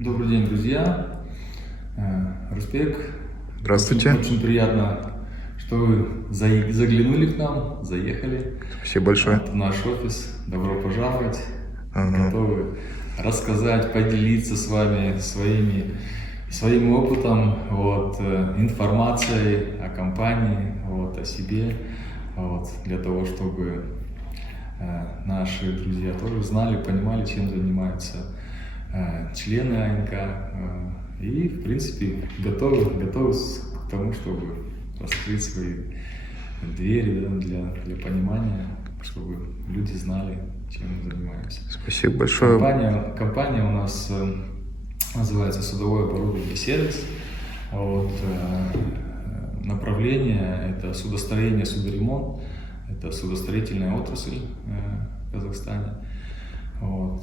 Добрый день, друзья. Руспек. Здравствуйте. Очень приятно, что вы заглянули к нам, заехали. Спасибо большое. В наш офис. Добро пожаловать. Ага. Готовы рассказать, поделиться с вами своим опытом, информацией о компании, о себе, для того, чтобы наши друзья тоже знали, понимали, чем занимаются члены АНК, и, в принципе, готовы к тому, чтобы раскрыть свои двери, для понимания, чтобы люди знали, чем мы занимаемся. Спасибо большое. Компания у нас называется «Судовое оборудование сервис». Направление – это судостроение, судоремонт, это судостроительная отрасль в Казахстане.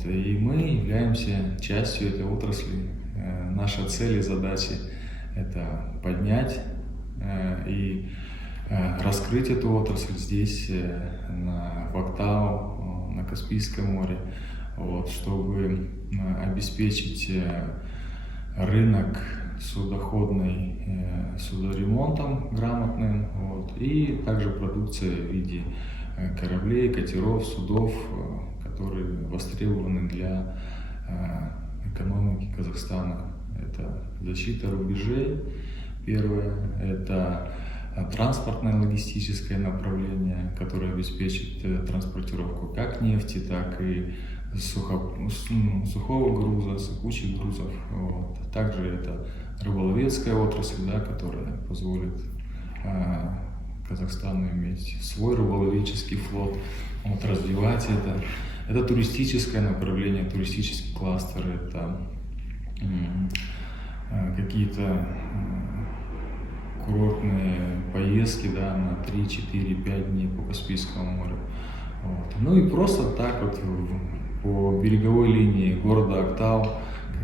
И мы являемся частью этой отрасли. Наша цель и задача – это поднять и раскрыть эту отрасль здесь, в Актау, на Каспийском море, чтобы обеспечить рынок судоходный судоремонтом грамотным, и также продукция в виде кораблей, катеров, судов, которые востребованы для экономики Казахстана. Это защита рубежей, первое, это транспортное логистическое направление, которое обеспечит транспортировку как нефти, так и сухого груза, сыпучих грузов. Также это рыболовецкая отрасль, которая позволит Казахстану иметь свой рыболовеческий флот, развивать это. Это туристическое направление, туристический кластер, это какие-то курортные поездки на 3, 4, 5 дней по Каспийскому морю. Ну и просто так по береговой линии города Актау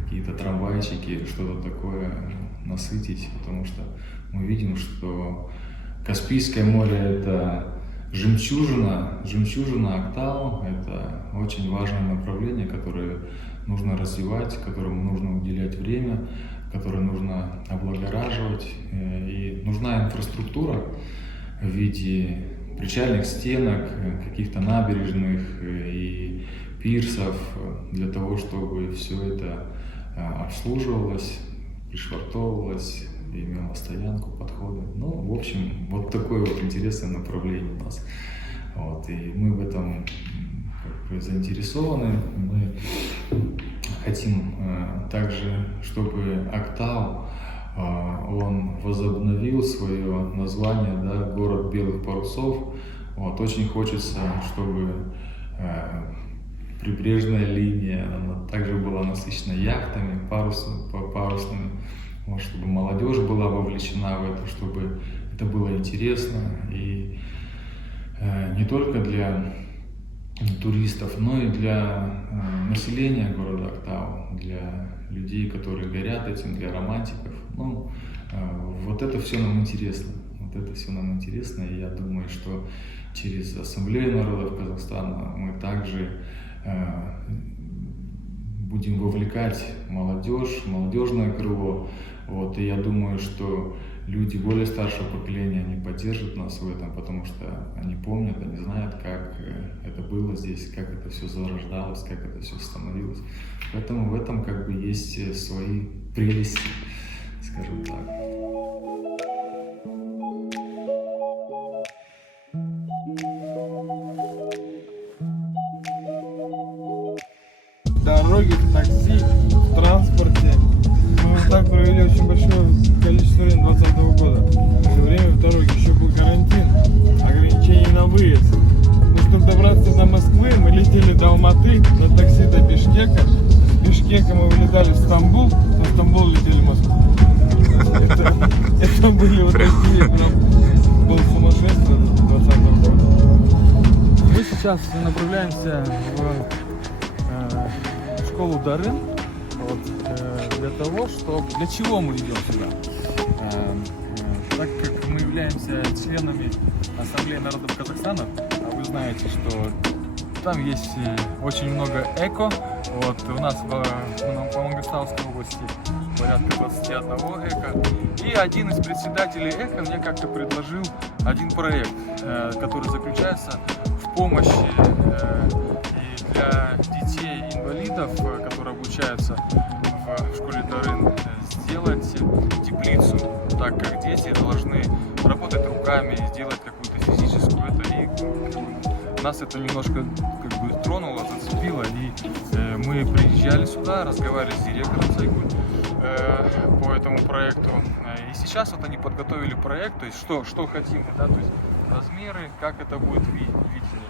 какие-то трамвайчики, что-то такое насытить, потому что мы видим, что Каспийское море – это жемчужина Актау, это очень важное направление, которое нужно развивать, которому нужно уделять время, которое нужно облагораживать. И нужна инфраструктура в виде причальных стенок, каких-то набережных и пирсов, для того, чтобы все это обслуживалось, пришвартовывалось, имела стоянку, подходы. В общем, такое интересное направление у нас. И мы в этом заинтересованы. Мы хотим также, чтобы Актау он возобновил свое название, город белых парусов. Очень хочется, чтобы прибрежная линия она также была насыщена яхтами, парусными, чтобы молодежь была вовлечена в это, чтобы это было интересно и не только для туристов, но и для населения города Актау, для людей, которые горят этим, для романтиков. Это все нам интересно. И я думаю, что через Ассамблею народов Казахстана мы также будем вовлекать молодежь, молодежное крыло. И я думаю, что люди более старшего поколения, они поддержат нас в этом, потому что они помнят, они знают, как это было здесь, как это все зарождалось, как это все становилось. Поэтому в этом есть свои прелести, скажем так. Дороги, в такси, в транспорте. Мы так провели очень большое количество времени 2020 года. Все время в дороге. Еще был карантин, ограничения на выезд. Но чтобы добраться до Москвы, мы летели до Алматы, на такси до Бишкека. С Бишкека мы вылетали в Стамбул, со Стамбула летели в Москву. Это были такие, было сумасшествие 2020 года. Мы сейчас направляемся в школу Дарын, для чего мы идем сюда? Так как мы являемся членами Ассамблеи народов Казахстана, а вы знаете, что там есть очень много эко. Вот у нас по Мангостауской области порядка 21 эко. И один из председателей эко мне как-то предложил один проект, который заключается в помощи и для детей-инвалидов, которые обучаются в школе Тарын, сделать теплицу, так как дети должны работать руками, сделать какую-то физическую. Нас это немножко тронуло, зацепило, и мы приезжали сюда, разговаривали с директором Сайгуль по этому проекту. И сейчас вот они подготовили проект, то есть что хотим, да, то есть размеры, как это будет видение.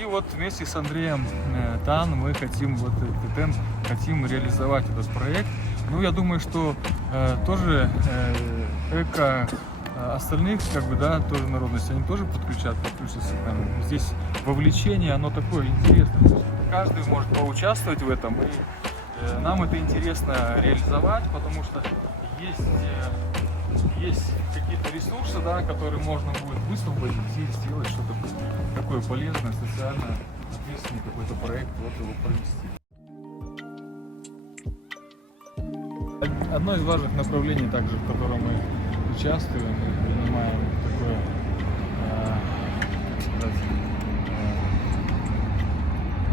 И вот вместе с Андреем Тан мы хотим хотим реализовать этот проект. Ну, я думаю, что тоже эко остальных, тоже народности, они тоже подключатся к нам. Здесь вовлечение, оно такое интересное. Каждый может поучаствовать в этом, и нам это интересно реализовать, потому что есть какие-то ресурсы, да, которые можно будет высвободить и сделать что-то такое полезное, социально ответственный какой-то проект, вот его провести. Одно из важных направлений, также, в котором мы участвуем и принимаем такое,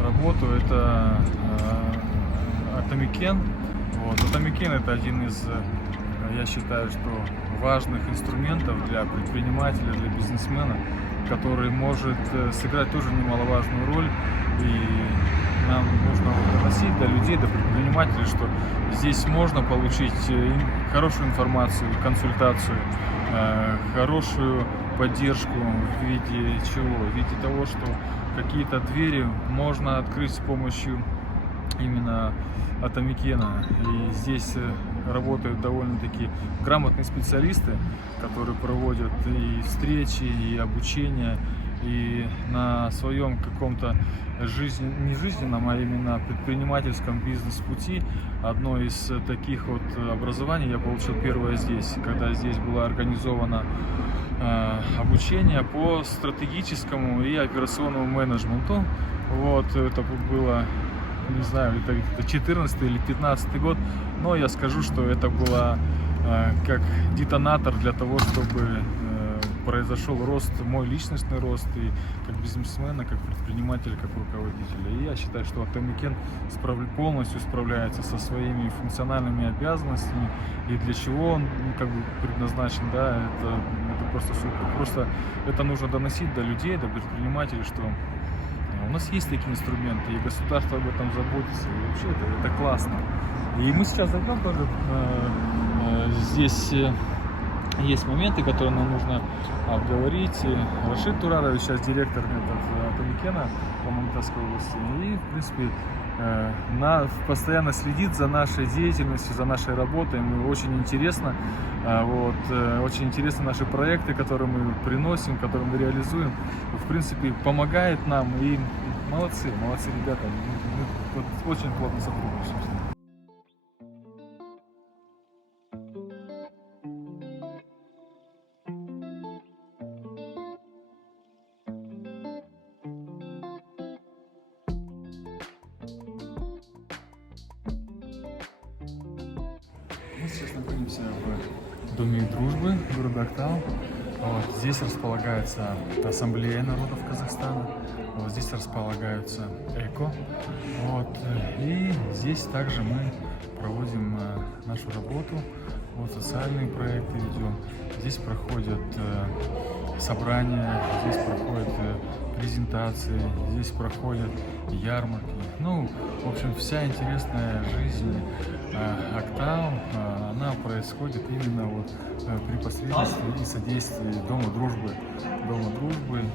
работу, это Атамикен. Вот. Атамикен — это один из, я считаю, что важных инструментов для предпринимателя, для бизнесмена, который может сыграть тоже немаловажную роль. И нам нужно доносить до людей, до предпринимателей, что здесь можно получить хорошую информацию, консультацию, хорошую поддержку в виде чего? В виде того, что какие-то двери можно открыть с помощью именно Атамикена. И здесь работают довольно-таки грамотные специалисты, которые проводят и встречи, и обучение, и на своем каком-то не жизненном, а именно предпринимательском бизнес-пути. Одно из таких вот образований я получил первое здесь, когда здесь было организовано обучение по стратегическому и операционному менеджменту. Вот, это было, не знаю, это 14 или 15 год, но я скажу, что это было как детонатор для того, чтобы произошел рост, мой личностный рост, и как бизнесмена, как предпринимателя, как руководителя. И я считаю, что Атамикен полностью справляется со своими функциональными обязанностями, и для чего он предназначен, да, это просто супер. Просто это нужно доносить до людей, до предпринимателей, что у нас есть такие инструменты, и государство об этом заботится, и вообще это классно. И мы сейчас зайдем тоже, здесь есть моменты, которые нам нужно обговорить. Рашид Турарович, сейчас директор Атамикена по Мангостауской области, и, в принципе, постоянно следит за нашей деятельностью, за нашей работой. Мы очень интересно, очень интересны наши проекты, которые мы приносим, которые мы реализуем. В принципе, помогает нам, и молодцы ребята. Мы очень плотно сотрудничаем. Мы сейчас находимся в Доме дружбы города Актау. Вот, здесь располагается Ассамблея народов Казахстана. Вот, здесь располагаются ЭКО. Вот, и здесь также мы проводим нашу работу. Вот, социальные проекты ведем. Здесь проходят собрания, здесь проходят презентации, здесь проходят ярмарки. Ну, в общем, вся интересная жизнь Актау, она происходит именно вот при посредничестве и содействии Дома дружбы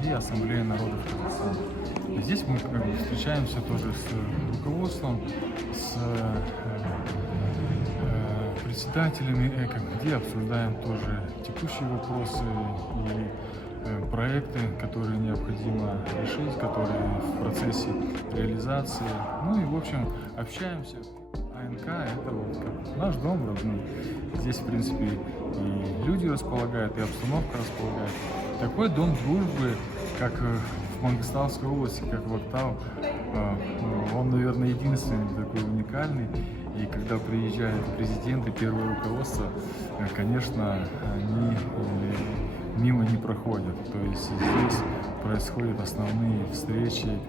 и Ассамблеи народов Казахстана. Здесь мы встречаемся тоже с руководством, с председателями ЭКО, где обсуждаем тоже текущие вопросы и проекты, которые необходимо решить, которые в процессе реализации. Ну и, в общем, общаемся. АНК — это вот как наш дом родной. Здесь, в принципе, и люди располагают, и обстановка располагает. Такой дом дружбы, как в Мангистауской области, как в Актау, он, наверное, единственный такой уникальный. И когда приезжают президенты, первое руководство, конечно, они мимо не проходят. То есть здесь происходят основные встречи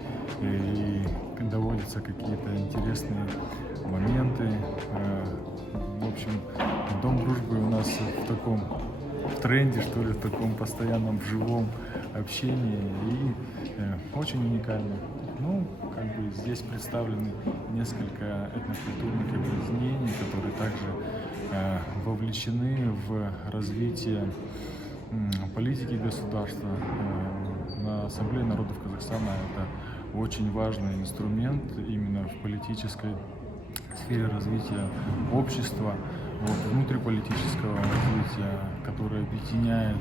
и доводятся какие-то интересные моменты. В общем, Дом дружбы у нас в таком тренде, что ли, в таком постоянном живом общении и очень уникально. Ну, как бы здесь представлены несколько этнокультурных объединений, которые также вовлечены в развитие политики государства. На Ассамблее народов Казахстана это очень важный инструмент именно в политической сфере развития общества, внутриполитического развития, которое объединяет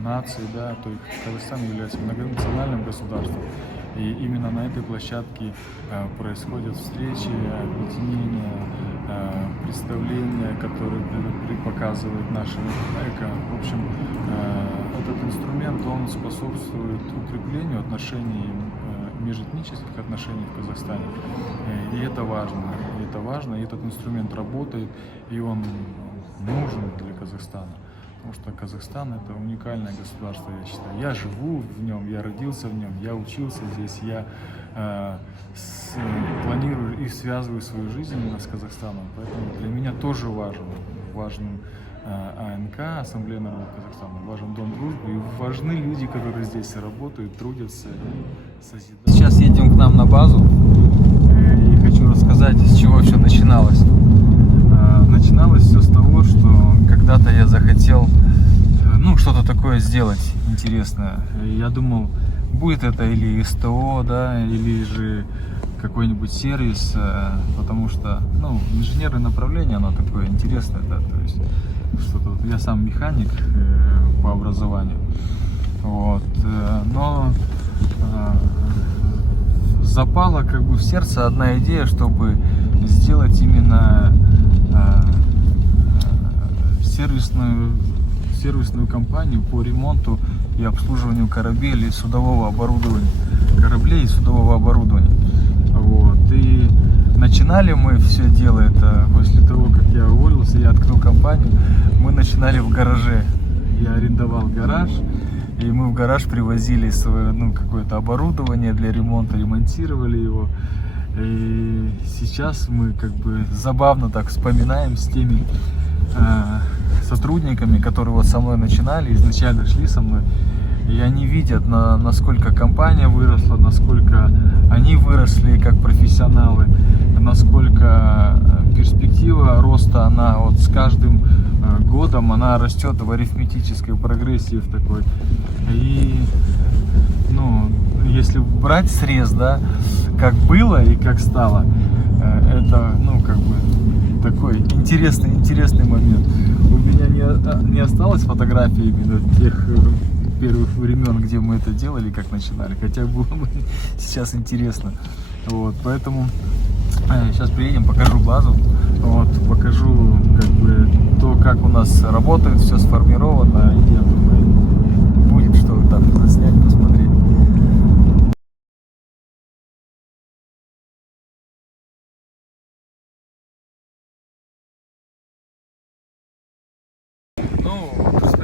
нации, да, то есть Казахстан является многонациональным государством. И именно на этой площадке происходят встречи, объединения, представления, которые показывают наши эко. В общем, этот инструмент, он способствует укреплению отношений, межэтнических отношений в Казахстане. И это важно, и этот инструмент работает, и он нужен для Казахстана. Потому что Казахстан — это уникальное государство, я считаю. Я живу в нем, я родился в нем, я учился здесь, я планирую и связываю свою жизнь именно с Казахстаном. Поэтому для меня тоже важен АНК, Ассамблея народов Казахстана, важен Дом дружбы, и важны люди, которые здесь работают, трудятся и созидают. Сейчас едем к нам на базу, и хочу рассказать, с чего все начиналось. Начиналось все с того, что когда-то я захотел, что-то такое сделать интересное. Я думал, будет это или СТО, да, или же какой-нибудь сервис, потому что, инженерное направление, оно такое интересное, да, то есть что-то. Я сам механик по образованию, но запала как бы в сердце одна идея, чтобы сделать именно сервисную компанию по ремонту и обслуживанию кораблей и судового оборудования. И начинали мы все дело это после того, как я уволился, я открыл компанию. Мы начинали в гараже. Я арендовал гараж, и мы в гараж привозили свое какое-то оборудование для ремонта, ремонтировали его. И сейчас мы как бы забавно так вспоминаем с теми сотрудниками, которые вот со мной начинали, изначально шли со мной, и они видят, насколько компания выросла, насколько они выросли как профессионалы, насколько перспектива роста, она вот с каждым годом она растет в арифметической прогрессии в такой. И если брать срез, да, как было и как стало, это такой интересный момент. У меня не осталось фотографий именно тех первых времен, где мы это делали, как начинали, хотя было бы сейчас интересно. Поэтому сейчас приедем, покажу базу, покажу то, как у нас работает, все сформировано, и я думаю, будет что там заснять, посмотреть.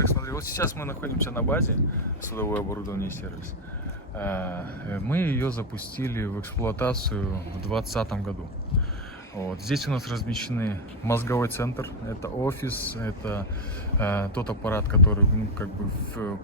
Смотри, вот сейчас мы находимся на базе судовое оборудование и сервис. Мы ее запустили в эксплуатацию в 2020 году. Здесь у нас размещены мозговой центр, это офис, это тот аппарат, который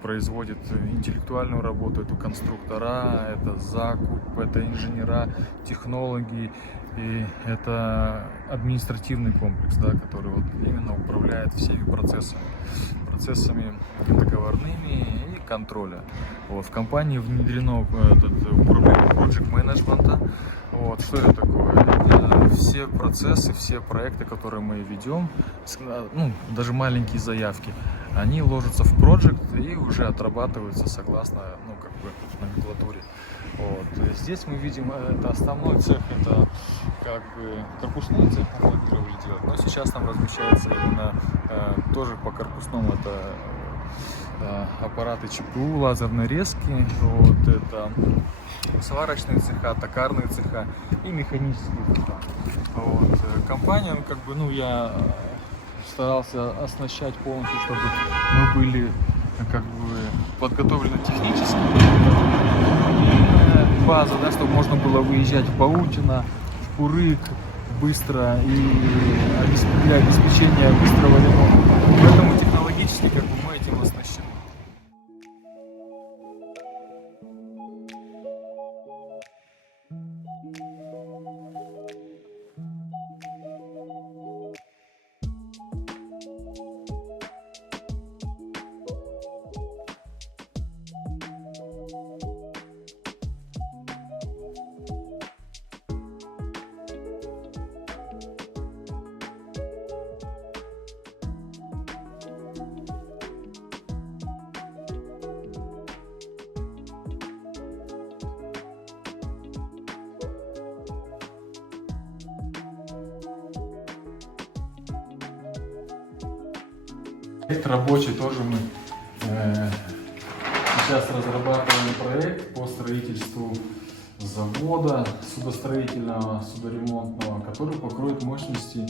производит интеллектуальную работу, это конструктора, это закуп, это инженера, технологи, и это административный комплекс, да, который именно управляет всеми процессами договорными и контроля. В компании внедрено управление project менеджмента. Что это такое? Это все процессы, все проекты, которые мы ведем, даже маленькие заявки, они ложатся в project и уже отрабатываются согласно номенклатуре. Здесь мы видим, это основной цех, это корпусной цех мы планировали делать, но сейчас там размещается именно тоже по корпусному, это аппараты ЧПУ, лазерной резки, вот это сварочные цеха, токарные цеха и механические цеха. Вот. Компания, ну, как бы, ну, я старался оснащать полностью, чтобы мы были как бы подготовлены технически. И база, да, чтобы можно было выезжать в Баутино, в Курык быстро и для обеспечения быстрого ремонта. Поэтому технологически как бы мы этим оснащены. Проект рабочий тоже мы сейчас разрабатываем проект по строительству завода судостроительного, судоремонтного, который покроет мощности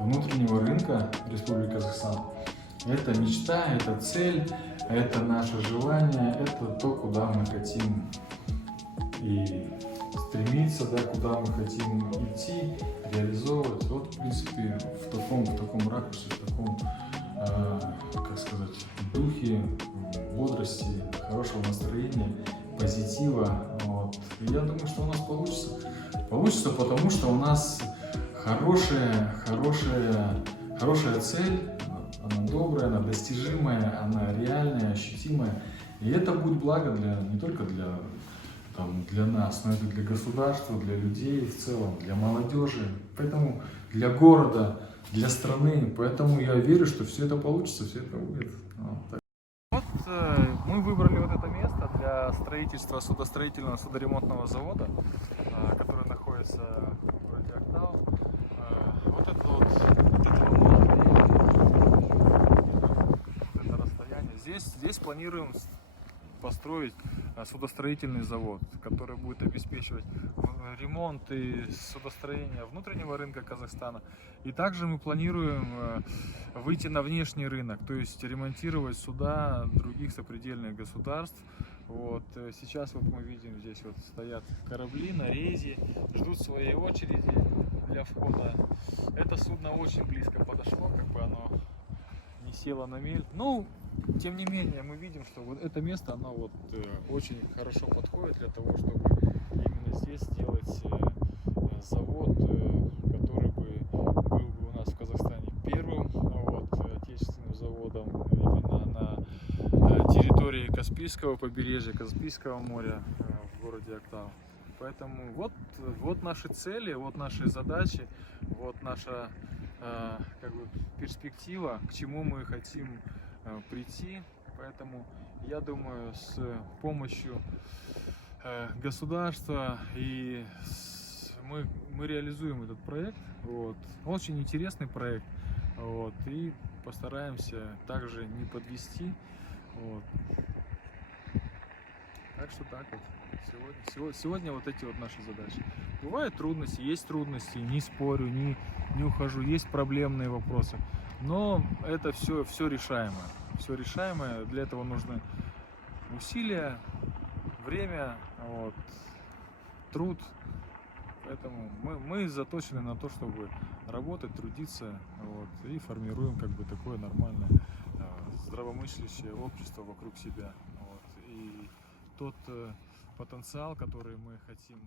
внутреннего рынка Республики Казахстан. Это мечта, это цель, это наше желание, это то, куда мы хотим и стремиться, да, куда мы хотим идти, реализовывать. Вот, в принципе, в таком ракурсе, в таком, как сказать, духе, бодрости, хорошего настроения, позитива. Вот. И я думаю, что у нас получится. Получится, потому что у нас хорошая цель, она добрая, она достижимая, она реальная, ощутимая. И это будет благо не только для нас, но это для государства, для людей в целом, для молодежи, поэтому для города, для страны. Поэтому я верю, что все это получится, все это будет. Вот мы выбрали вот это место для строительства судостроительного судоремонтного завода, который находится в городе Актау. Вот это расстояние. Здесь планируем построить судостроительный завод, который будет обеспечивать ремонт и судостроение внутреннего рынка Казахстана. И также мы планируем выйти на внешний рынок, то есть ремонтировать суда других сопредельных государств. Вот. Сейчас вот мы видим, здесь вот стоят корабли на рейде, ждут своей очереди для входа. Это судно очень близко подошло, как бы оно не село на мель. Ну, тем не менее, мы видим, что вот это место, оно вот очень хорошо подходит для того, чтобы именно здесь сделать завод, который был бы у нас в Казахстане первым отечественным заводом именно на территории Каспийского побережья, Каспийского моря в городе Актау. Поэтому вот наши цели, вот наши задачи, вот наша как бы перспектива, к чему мы хотим прийти. Поэтому я думаю, с помощью государства и мы реализуем этот проект. Вот. Очень интересный проект. Вот. И постараемся также не подвести. Вот. Так что так вот. Сегодня вот эти вот наши задачи. Бывают трудности, есть трудности, не спорю, не ухожу, есть проблемные вопросы. Но это все решаемо. Все решаемое. Для этого нужны усилия, время, вот, труд. Поэтому мы заточены на то, чтобы работать, трудиться, вот, и формируем как бы такое нормальное, здравомыслящее общество вокруг себя. Вот. И тот потенциал, который мы хотим